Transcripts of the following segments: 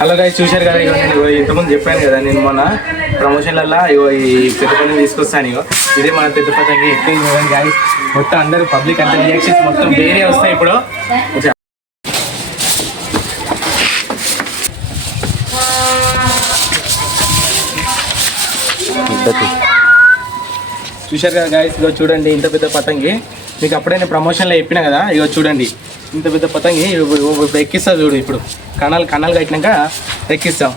Hello guys, చూశారు కదా. ఇగో నేను ఇంతకుముందు చెప్పాను కదా, నేను మొన్న ప్రమోషన్లలో ఇగో ఈ పెద్ద పతంగి తీసుకొస్తాను. ఇగో ఇదే మన పెద్ద పతంగి ఎక్కింగ్ చూడండి గైస్. మొత్తం అందరూ పబ్లిక్ అంతా రియాక్షన్స్ మొత్తం వేరే వస్తాయి ఇప్పుడు. చూశారు కదా గైస్, ఇగో చూడండి ఇంత పెద్ద పతంగి. మీకు అప్పుడే నేను ప్రమోషన్లో చెప్పినా కదా, ఇగో చూడండి ఇంత పెద్ద పతంగి ఇప్పుడు ఎక్కిస్తా చూడు. ఇప్పుడు కన్నాలు కట్టినాక ఎక్కిస్తాం.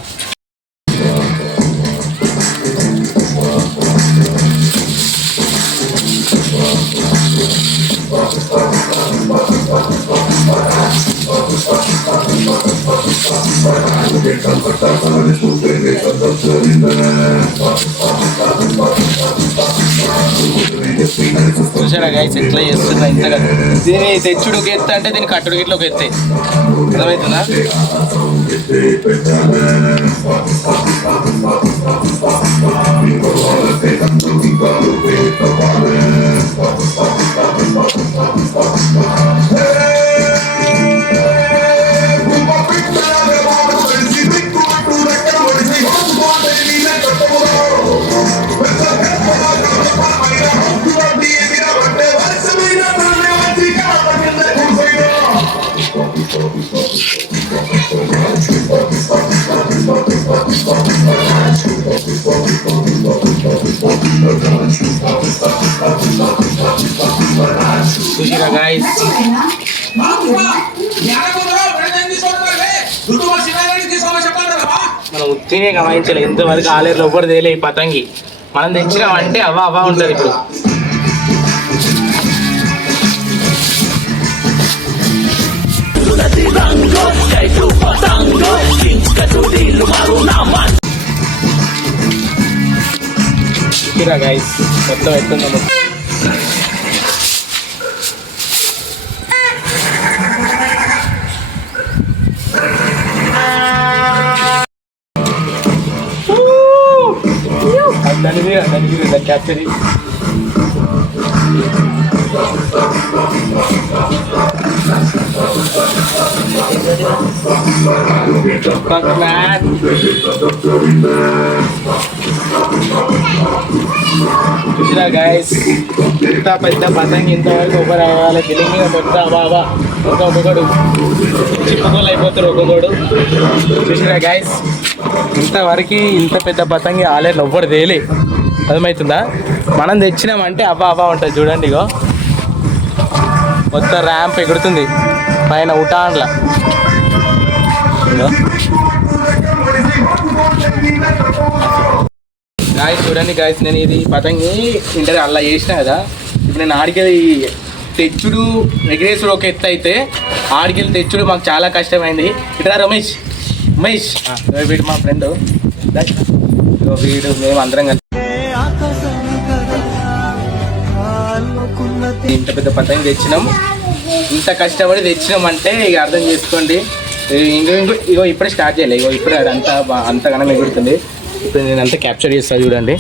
చూసారా గైస్ ఎట్లా చేస్తున్నా ఇంతగా. దీని తెచ్చుడుకి ఎత్త అంటే దీని కట్టుడు గిట్లోకి ఎత్తే అర్థమవుతుందా? చూసిరా గాయ్స్, మనం ఉత్తినే గమనించలేదు. ఇంతవరకు ఆలేరులో ఎవ్వరు తేలే ఈ పతంగి. మనం తెచ్చినామంటే అవా ఉంటుంది ఇప్పుడు. చూసిరా గాయ్స్ మొత్తం ఎట్లుందో. దాన్ని క్యాప్చర్ చూసిరా గాయస్, ఇంత పెద్ద పతంగి ఇంతవరకు ఒకరు రావాలి. బిల్లింగ్ మీద మొత్తం ఒక్కొక్కడు చిప్పుకోలు అయిపోతారు ఒక్కొక్కడు. చూసిరా గాయస్, ఇంతవరకు ఇంత పెద్ద పతంగి ఆలేరు ఎవ్వరు తేలే. అర్థమవుతుందా? మనం తెచ్చినామంటే అవ్వ ఉంటుంది చూడండి. ఇగో మొత్తం ర్యాంప్ ఎగురుతుంది పైన ఉటాన్లా. గాయస్ చూడండి గాయస్, నేను ఇది పతంగి ఇంటర్ అలా చేసినా కదా. ఇప్పుడు నేను ఆడికెళ్ళి తెచ్చుడు ఎగిరేసుడు ఒక ఎత్తు అయితే, ఆడికెళ్ళి తెచ్చుడు మాకు చాలా కష్టమైంది. ఇట్లా రమేష్ వీడు మా ఫ్రెండ్, వీడు మేము అందరం కలిసి ఇంత పెద్ద పతంగి తెచ్చినాం. ఇంత కష్టపడి తెచ్చినాం అంటే ఇక అర్థం చేసుకోండి. ఇగో ఇప్పుడే స్టార్ట్ చేయలే. ఇగో ఇప్పుడే అంతగానో ఎగురుతుంది. ఇప్పుడు నేను అంతా క్యాప్చర్ చేస్తా చూడండి.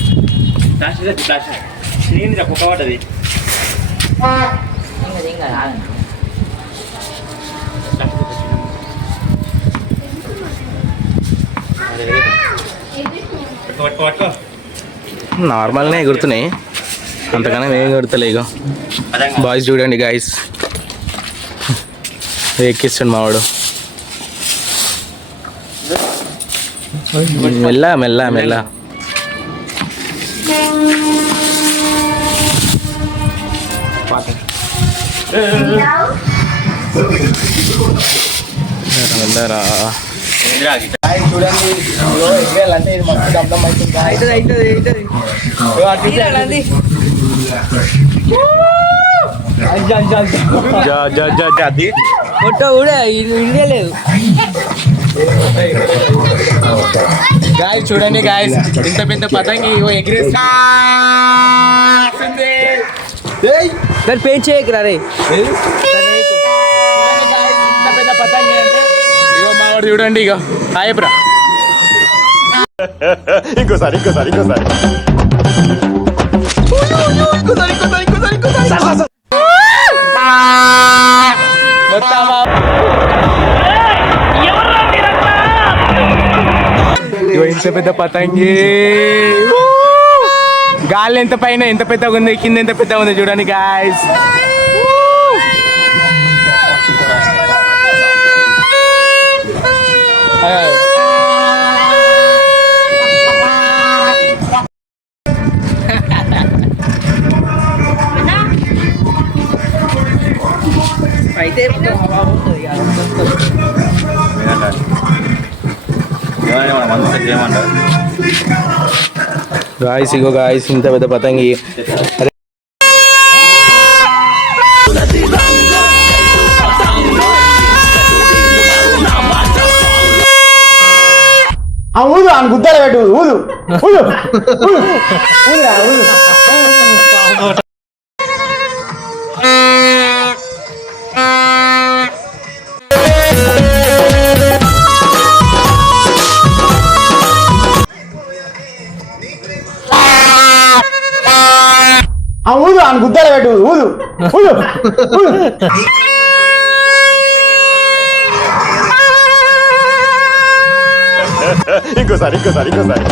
నార్మల్నే ఎగురుతున్నాయి, అంతగానో ఏం ఎగురుతలే. ఇగో బాయ్స్ చూడండి గాయస్, ఎక్కిస్తుండు మావాడు. మెల్ల వెళ్ళరా చూడండి. ఎగరాలంటే ఇది మస్తు అర్థం అవుతుంది. అది ఫోటో కూడా ఇండియా లేదు. గాయస్ చూడండి గాయస్, ఇంత పెద్ద పతంగి ఎగిరేస్తుంది. పెయింట్ చేయకరా రే. ఇంత పెద్ద పతంగి అంటే ఇగో మావాడు చూడండి. ఇగో హాయ్ బ్రా. ఇంకోసారి మొత్తం ఇగో ఇంత పెద్ద పతంగి గాలి ఎంత పైన ఎంత పెద్దగా ఉంది, కింద ఎంత పెద్దగా ఉంది చూడండి గాయస్. అయితే గాయస్ ఇగో గాయస్ ఇంత పెద్ద పతంగి. ఊదు అని గుద్దాలు పెట్టు, ఊదు ఊదు ఊదు ఊదు. ఊదు అని గుద్దాలు పెట్టు, ఊదు ఊదు ఊదు. ఇంకోసారి ఇంకోసారి ఇంకోసారి.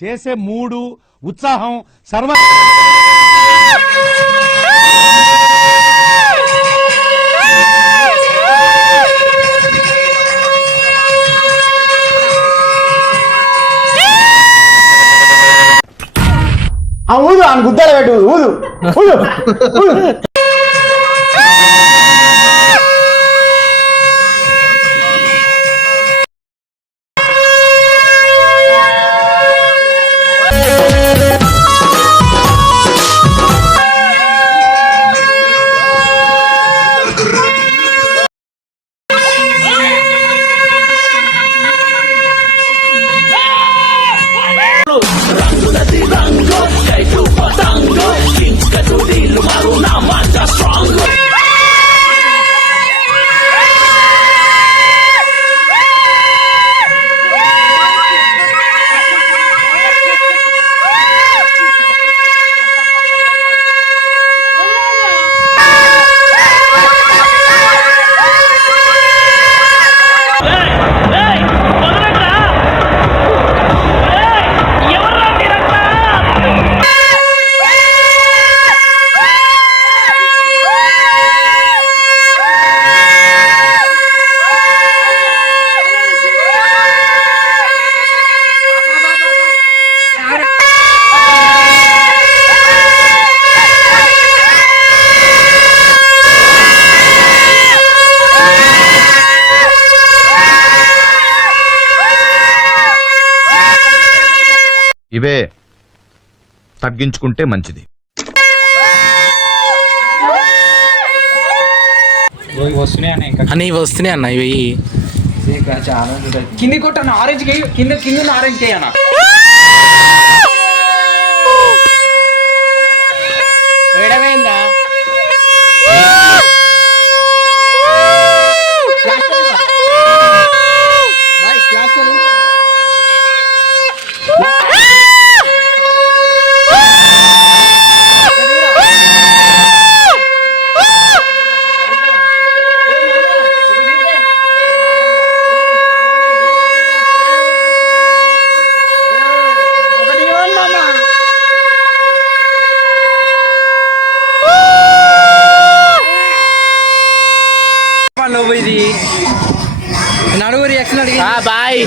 చేసే మూడు ఉత్సాహం సర్వ ఊదు అని గుద్దాలు పెట్టు, ఊదు ఊదు ఊదు. ఇవే తగ్గించుకుంటే మంచిది. అని వస్తున్నాయి అన్న ఇవి. కింది కొట్టన్న ఆరెంజ్ కి కింద కింద ఆరెంజ్ కి అన్న వేడమైందా లక్షలు అడిగి బాయ్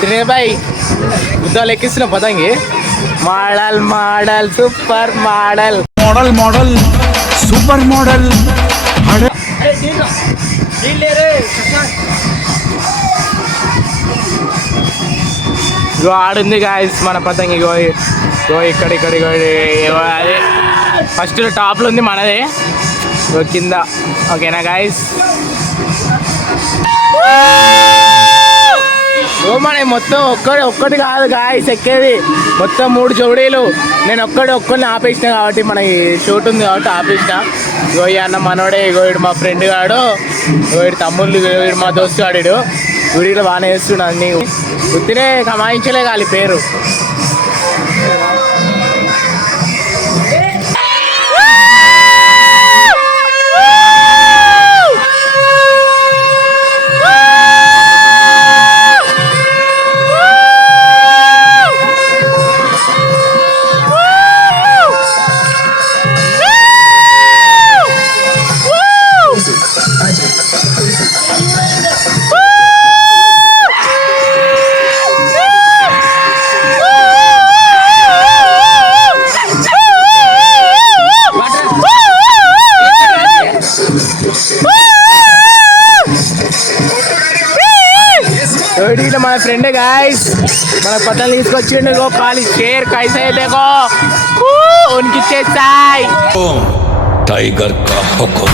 తినే బాయ్ బుద్ధాలు ఎక్కిస్తున్న పతంగి model model super model model model super model ఇగో ఆడుంది గాయస్ మన పతంగి ఇగో ఇగో ఇక్కడ ఇగో అదే ఫస్ట్ టాప్లో ఉంది మనదే ఇగో కింద ఓకేనా గాయస్ ఓ మన మొత్తం ఒక్కటి కాదు గాయస్ ఎక్కేది మొత్తం 3 జోడీలు నేను ఒక్కడిని ఆపేసిన కాబట్టి మనకి షూట్ ఉంది కాబట్టి ఆపేసిన ఇగో ఈ అన్న మనోడే ఇగో వీడు మా ఫ్రెండ్ గాడు ఇగో వీడు తమ్ముళ్ళు వీడు మా దోస్తు గాడు వీడిలో బాగానే వేస్తున్నాడు అన్ని గుర్తినే కమాయించలే కాలి పేరు వీడిలో మన ఫ్రెండ్ గాయస్ మన పట్టణం తీసుకొచ్చిండు గో కాలి షేర్ కైసే देखो उनकी चेचाई टाइगर का हुक्म